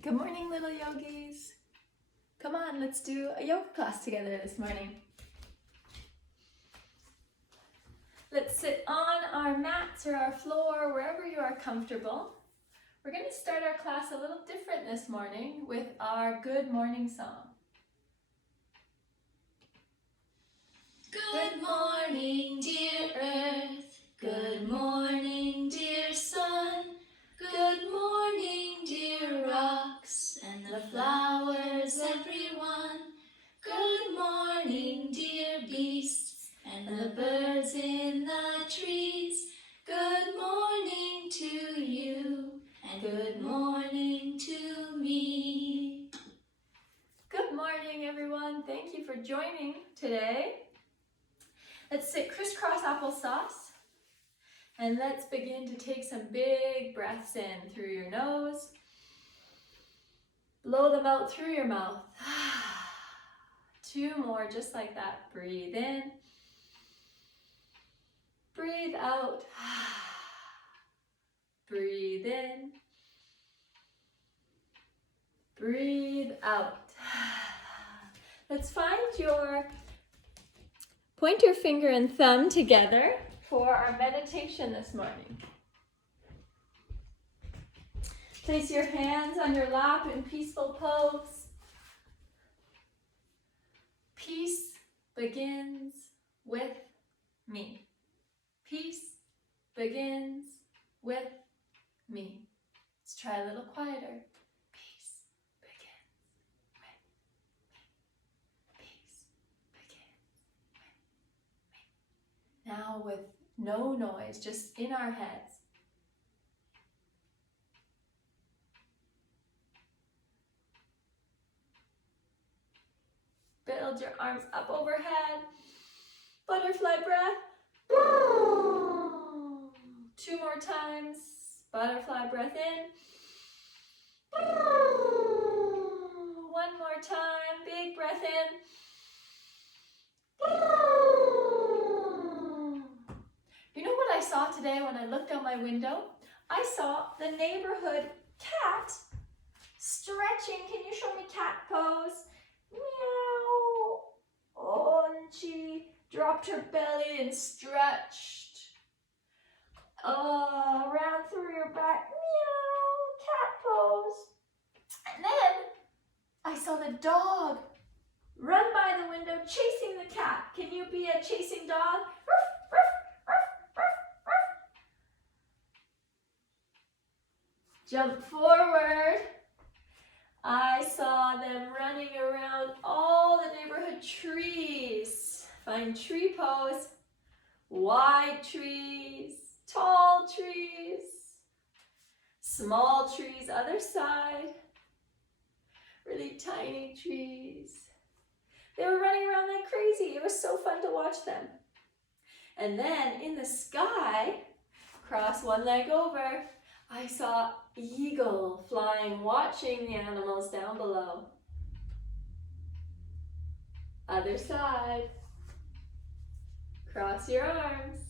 Good morning, little yogis. Come on, let's do a yoga class together this morning. Let's sit on our mats or our floor, wherever you are comfortable. We're going to start our class a little different this morning with our good morning song. Good morning, dear earth. Good morning, dear sun. Good morning, dear rocks and the flowers, everyone. Good morning, dear beasts and the birds in the trees. Good morning to you and good morning to me. Good morning, everyone. Thank you for joining today. Let's sit crisscross applesauce. And let's begin to take some big breaths in through your nose. Blow them out through your mouth. 2 more, just like that. Breathe in. Breathe out. Breathe in. Breathe out. Let's find your pointer finger and thumb together for our meditation this morning. Place your hands on your lap in peaceful pose. Peace begins with me. Peace begins with me. Let's try a little quieter. Peace begins with me. Peace begins with me. Now with no noise, just in our heads. Build your arms up overhead. Butterfly breath. 2 more times. Butterfly breath in. 1 more time. Big breath in. You know what I saw today when I looked out my window? I saw the neighborhood cat stretching. Can you show me cat pose? Meow. Oh, and she dropped her belly and stretched. Around through your back. Meow. Cat pose. And then I saw the dog run by the window chasing the cat. Can you be a chasing dog? Ruff, ruff. Jump forward. I saw them running around all the neighborhood trees. Find tree pose. Wide trees, tall trees, small trees, other side. Really tiny trees. They were running around like crazy. It was so fun to watch them. And then in the sky, cross one leg over, I saw eagle flying, watching the animals down below. Other side. Cross your arms.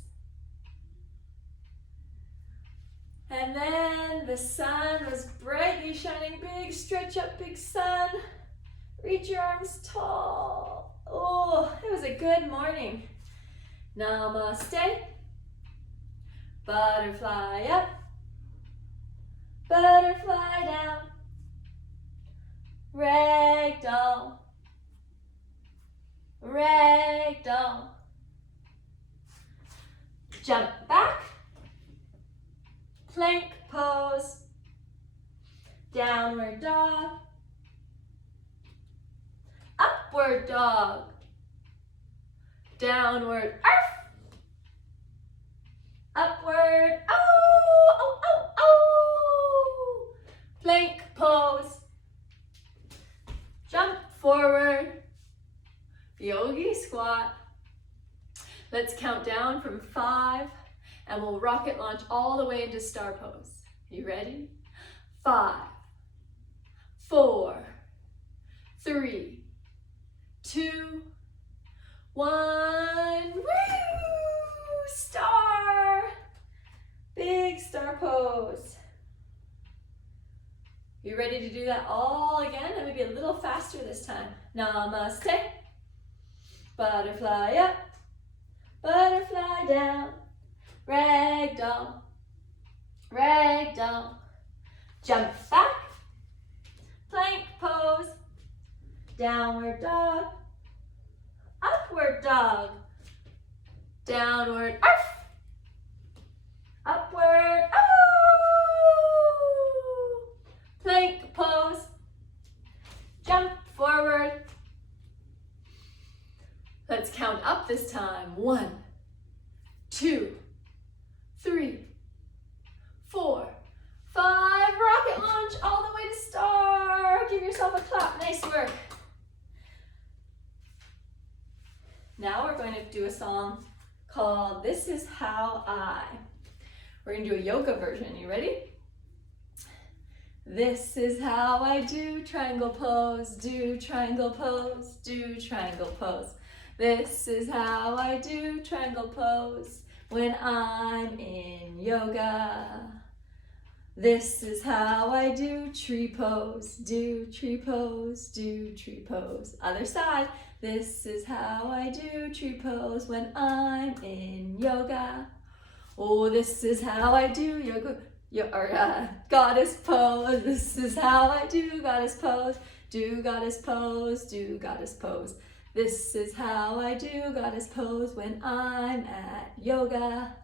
And then the sun was brightly shining. Big stretch up, big sun. Reach your arms tall. Oh, it was a good morning. Namaste. Butterfly up. Butterfly down. Ragdoll. Ragdoll. Jump back. Plank pose. Downward dog. Upward dog. Downward arf. Upward oh. Plank pose. Jump forward. Yogi squat. Let's count down from 5 and we'll rocket launch all the way into star pose. You ready? 5, 4, 3, 2, 1. Woo! Star! Big star pose. You ready to do that all again? And maybe a little faster this time. Namaste. Butterfly up, butterfly down, ragdoll, ragdoll. Jump back, plank pose, downward dog, upward dog, downward arf, upward oh, plank pose, jump forward. Let's count up this time. 1, 2, 3, 4, 5. Rocket launch all the way to star. Give yourself a clap. Nice work. Now we're going to do a song called This Is How I. We're going to do a yoga version. You ready? This is how I do triangle pose, do triangle pose, do triangle pose. This is how I do triangle pose when I'm in yoga. This is how I do tree pose, do tree pose, do tree pose. Other side. This is how I do tree pose when I'm in yoga. Oh, this is how I do yoga, goddess pose. This is how I do goddess pose, do goddess pose, do goddess pose. This is how I do goddess pose when I'm at yoga.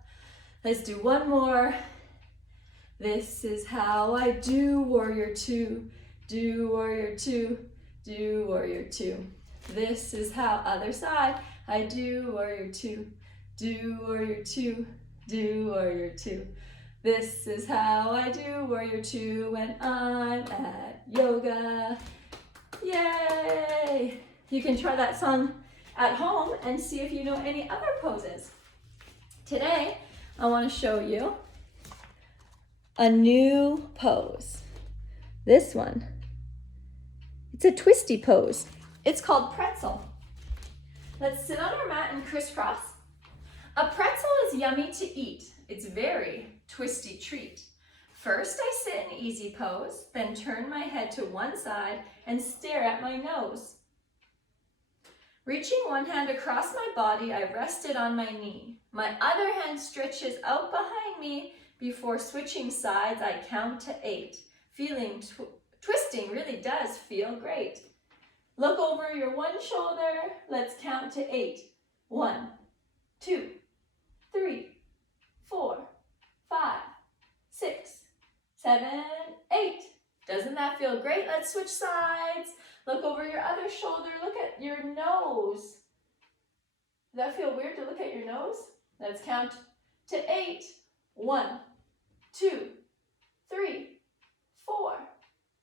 Let's do one more. This is how I do warrior two, do warrior two, do warrior two. This is how, other side, I do warrior two, do warrior two, do warrior two. This is how I do warrior two when I'm at yoga. Yay! You can try that song at home and see if you know any other poses. Today, I want to show you a new pose. This one. It's a twisty pose. It's called pretzel. Let's sit on our mat and crisscross. A pretzel is yummy to eat. It's very twisty treat. First, I sit in easy pose, then turn my head to one side and stare at my nose. Reaching one hand across my body, I rest it on my knee. My other hand stretches out behind me. Before switching sides, I count to 8. Feeling twisting really does feel great. Look over your one shoulder. Let's count to 8. 1, 2, 3, 4, 5, 6, 7, 8. Doesn't that feel great? Let's switch sides. Look over your other shoulder. Look at your nose. Does that feel weird to look at your nose? Let's count to 8. 1, 2, 3, 4,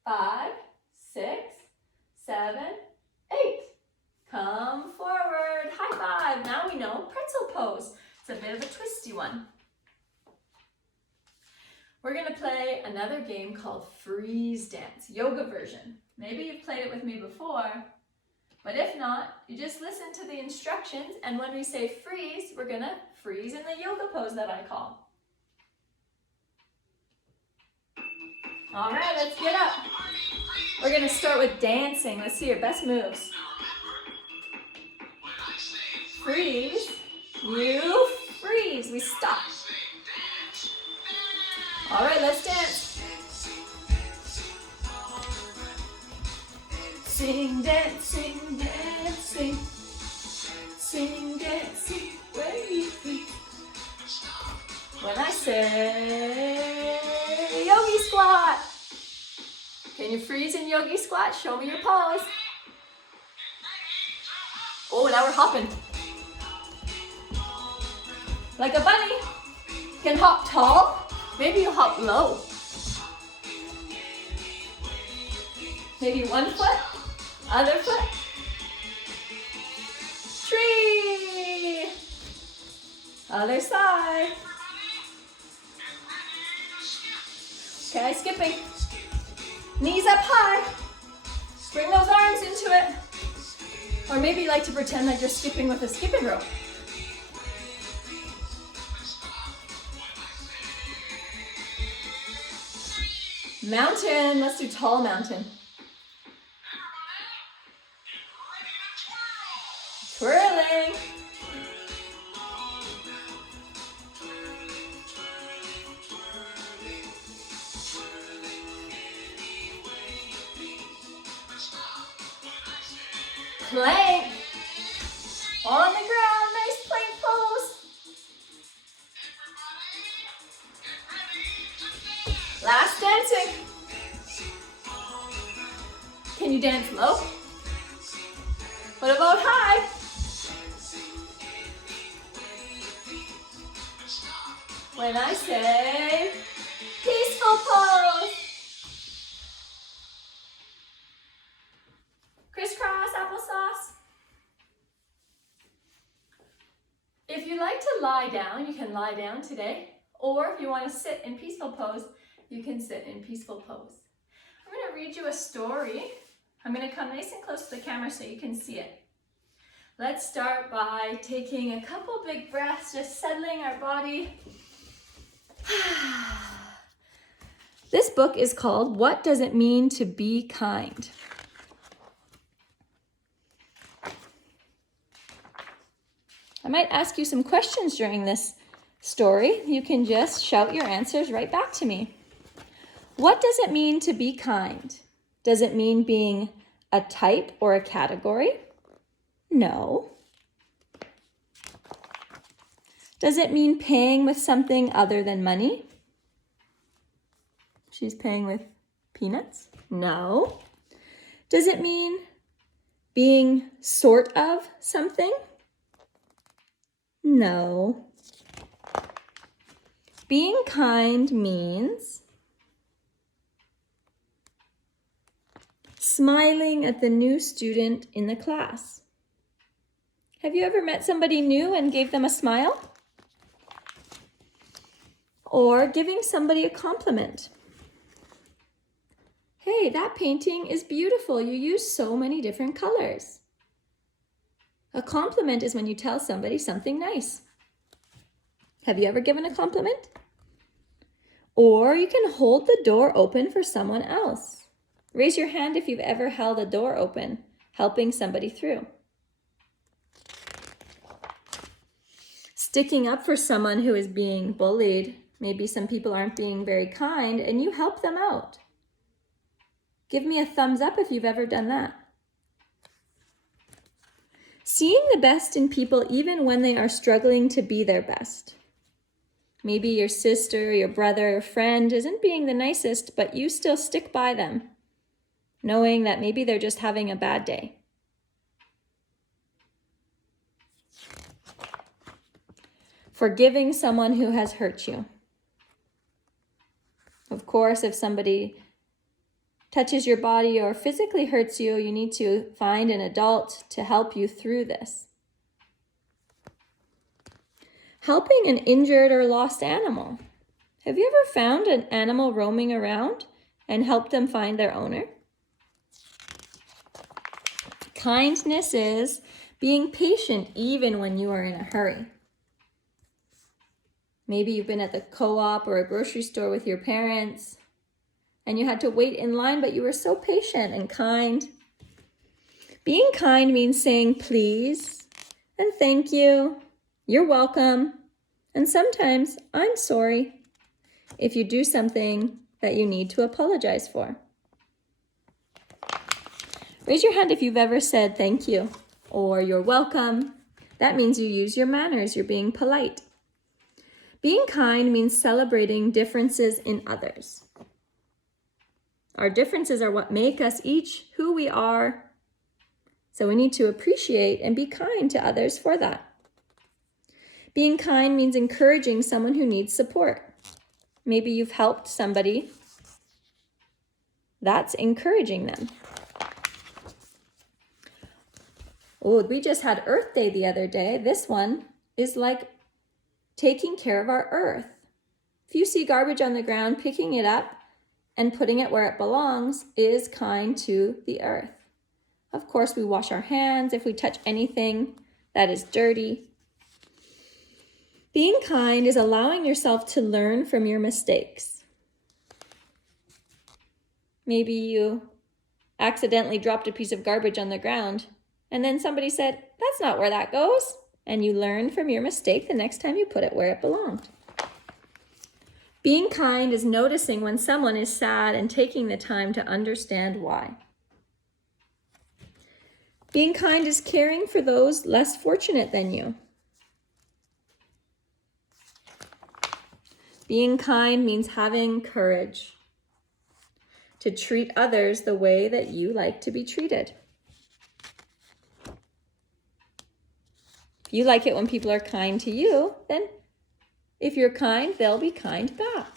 5, 6, 7, 8. Come forward. High five. Now we know pretzel pose. It's a bit of a twisty one. We're going to play another game called Freeze Dance, yoga version. Maybe you've played it with me before, but if not, you just listen to the instructions, and when we say freeze, we're going to freeze in the yoga pose that I call. All right, let's get up. We're going to start with dancing. Let's see your best moves. Freeze. You freeze. We stop. All right, let's dance. Sing, dance, sing, dance, sing. Sing, dance, sing, where you freeze. When I say yogi squat. Can you freeze in yogi squat? Show me your pose. Oh, now we're hopping. Like a bunny. You can hop tall. Maybe you hop low. Maybe one foot, other foot. Tree. Other side. Okay, skipping. Knees up high. Bring those arms into it. Or maybe you like to pretend like you're skipping with a skipping rope. Mountain. Let's do tall mountain. Twirling. Plank. On the ground. Nice plank pose. Last dancing. Can you dance low? What about high? When I say peaceful pose. Crisscross applesauce. If you like to lie down, you can lie down today. Or if you want to sit in peaceful pose, you can sit in peaceful pose. I'm going to read you a story. I'm going to come nice and close to the camera so you can see it. Let's start by taking a couple big breaths, just settling our body. This book is called What Does It Mean to Be Kind? I might ask you some questions during this story. You can just shout your answers right back to me. What does it mean to be kind? Does it mean being a type or a category? No. Does it mean paying with something other than money? She's paying with peanuts? No. Does it mean being sort of something? No. Being kind means smiling at the new student in the class. Have you ever met somebody new and gave them a smile? Or giving somebody a compliment. Hey, that painting is beautiful. You use so many different colors. A compliment is when you tell somebody something nice. Have you ever given a compliment? Or you can hold the door open for someone else. Raise your hand if you've ever held a door open, helping somebody through. Sticking up for someone who is being bullied. Maybe some people aren't being very kind and you help them out. Give me a thumbs up if you've ever done that. Seeing the best in people even when they are struggling to be their best. Maybe your sister, your brother, or friend isn't being the nicest, but you still stick by them, knowing that maybe they're just having a bad day. Forgiving someone who has hurt you. Of course, if somebody touches your body or physically hurts you, you need to find an adult to help you through this. Helping an injured or lost animal. Have you ever found an animal roaming around and helped them find their owner? Kindness is being patient even when you are in a hurry. Maybe you've been at the co-op or a grocery store with your parents and you had to wait in line, but you were so patient and kind. Being kind means saying please and thank you, you're welcome, and sometimes I'm sorry if you do something that you need to apologize for. Raise your hand if you've ever said thank you or you're welcome. That means you use your manners, you're being polite. Being kind means celebrating differences in others. Our differences are what make us each who we are. So we need to appreciate and be kind to others for that. Being kind means encouraging someone who needs support. Maybe you've helped somebody. That's encouraging them. Oh, we just had Earth Day the other day. This one is like taking care of our earth. If you see garbage on the ground, picking it up and putting it where it belongs is kind to the earth. Of course, we wash our hands if we touch anything that is dirty. Being kind is allowing yourself to learn from your mistakes. Maybe you accidentally dropped a piece of garbage on the ground, and then somebody said, "That's not where that goes." And you learned from your mistake the next time you put it where it belonged. Being kind is noticing when someone is sad and taking the time to understand why. Being kind is caring for those less fortunate than you. Being kind means having courage to treat others the way that you like to be treated. If you like it when people are kind to you, then if you're kind, they'll be kind back.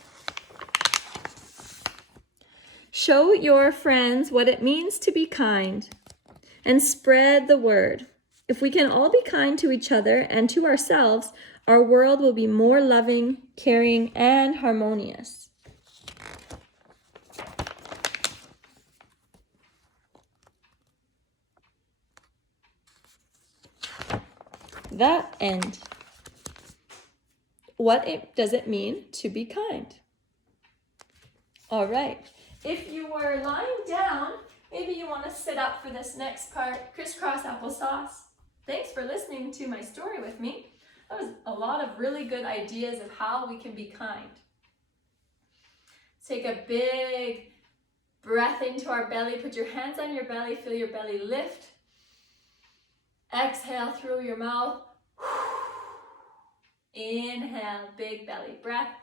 Show your friends what it means to be kind and spread the word. If we can all be kind to each other and to ourselves, our world will be more loving, caring, and harmonious. The end. What does it mean to be kind? All right. If you were lying down, maybe you want to sit up for this next part, crisscross applesauce. Thanks for listening to my story with me. That was a lot of really good ideas of how we can be kind. Take a big breath into our belly. Put your hands on your belly. Feel your belly lift. Exhale through your mouth. Inhale, big belly breath.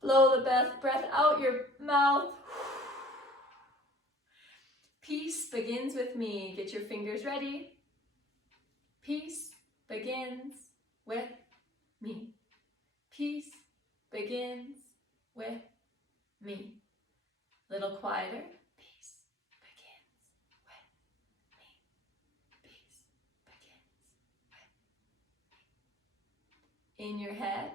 Blow the breath out your mouth. Peace begins with me. Get your fingers ready. Peace begins with me. Peace begins with me. Little quieter. Peace begins with me. Peace begins with me. In your head.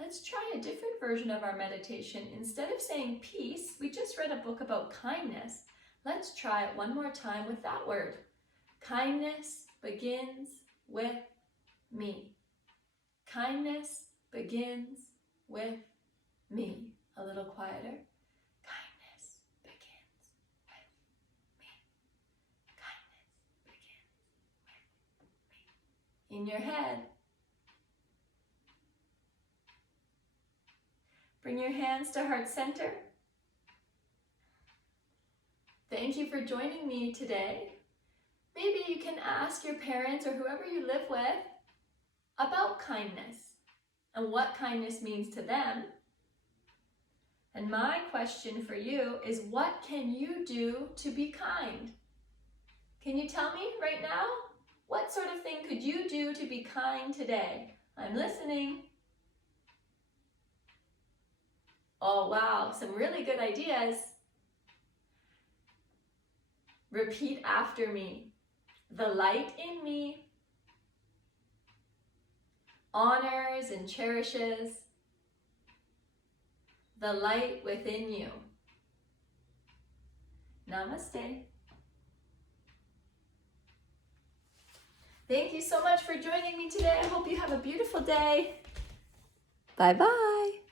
Let's try a different version of our meditation. Instead of saying peace, we just read a book about kindness. Let's try it one more time with that word. Kindness begins with me. Kindness begins with me. A little quieter. Kindness begins with me. Kindness begins with me. In your head. Bring your hands to heart center. Thank you for joining me today. Maybe you can ask your parents or whoever you live with about kindness and what kindness means to them. And my question for you is, what can you do to be kind? Can you tell me right now? What sort of thing could you do to be kind today? I'm listening. Oh, wow, some really good ideas. Repeat after me. The light in me honors and cherishes the light within you. Namaste. Thank you so much for joining me today. I hope you have a beautiful day. Bye-bye.